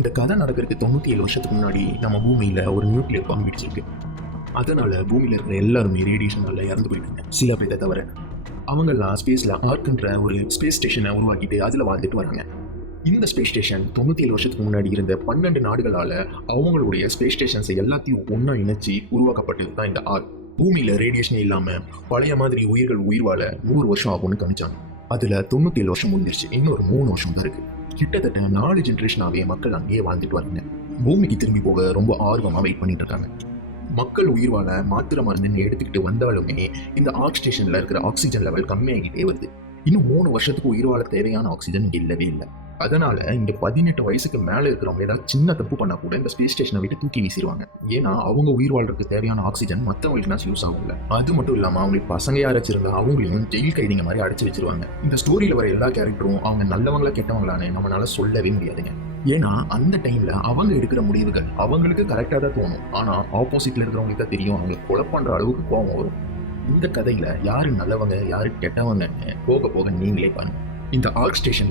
இந்த கதை நடக்கிறதுக்கு 97 வருஷத்துக்கு முன்னாடி நம்ம பூமியில ஒரு நியூக்ளியர் பாம்பு வெடிச்சிருக்கு. அதனால பூமியில இருக்கிற எல்லாருமே ரேடியேஷனால இறந்து போயிட்டாங்க, சில பேரை தவிர. அவங்கெல்லாம் ஸ்பேஸ்ல ஆர்க்ன்ற ஒரு ஸ்பேஸ் ஸ்டேஷனை உருவாக்கிட்டு அதுல வாழ்ந்துட்டு வராங்க. இந்த ஸ்பேஸ் ஸ்டேஷன் 97 வருஷத்துக்கு முன்னாடி இருந்த 12 நாடுகளால அவங்களுடைய ஸ்பேஸ் ஸ்டேஷன்ஸை எல்லாத்தையும் ஒன்னா இணைச்சி உருவாக்கப்பட்டது தான் இந்த ஆர்க். பூமியில ரேடியேஷனே இல்லாம பழைய மாதிரி உயிர்கள் உயிர் வாழ 100 வருஷம் ஆகும்னு கணிச்சாங்க. அதுல 97 வருஷம் முடிஞ்சிருச்சு. இன்னொரு 3 வருஷம் தான் இருக்கு. கிட்டத்தட்ட 4 ஜென்ரேஷனாவே மக்கள் அங்கேயே வாழ்ந்துட்டு வராங்க. பூமிக்கு திரும்பி போக ரொம்ப ஆர்வமா வெயிட் பண்ணிட்டு இருக்காங்க. மக்கள் உயிர் வாழ மாத்திரை மருந்துன்னு எடுத்துக்கிட்டு வந்தாலுமே இந்த ஆர்க் ஸ்டேஷன்ல இருக்கிற ஆக்சிஜன் லெவல் கம்மியாகிட்டே வருது. இன்னும் 3 வருஷத்துக்கு உயிர் வாழ தேவையான ஆக்சிஜன் இல்லவே இல்லை. அதனால இங்க 18 வயசுக்கு மேல இருக்கிறவங்க ஏதாவது சின்ன தப்பு பண்ணா கூட இந்த ஸ்பேஸ் ஸ்டேஷனை விட்டு தூக்கி வீசிடுவாங்க. ஏன்னா அவங்க உயிர் வாழ்றதுக்கு தேவையான ஆக்சிஜன் மற்றவங்களுக்கு யூஸ் ஆகும்ல. அது மட்டும் இல்லாம அவங்களுக்கு பசங்க யாராச்சும் இருந்தா அவங்களையும் ஜெயில் கைதிங்க மாதிரி அடைச்சு வச்சிருவாங்க. இந்த ஸ்டோரியில வர எல்லா கேரக்டரும் அவங்க நல்லவங்களா கெட்டவங்களானே நம்மளால சொல்லவே முடியாதுங்க. ஏன்னா அந்த டைம்ல அவங்க எடுக்கிற முடிவுகள் அவங்களுக்கு கரெக்டா தான் தோணும். ஆனா ஆப்போசிட்ல இருக்கிறவங்களுக்கு தான் தெரியும் அவங்க கொலை பண்ற அளவுக்கு கோபம் வரும். இந்த கதையில யாரு நல்லவங்க யாரு கெட்டவங்கன்னு போக போக நீங்களே பாருங்க. இந்த ஆர்க் ஸ்டேஷன்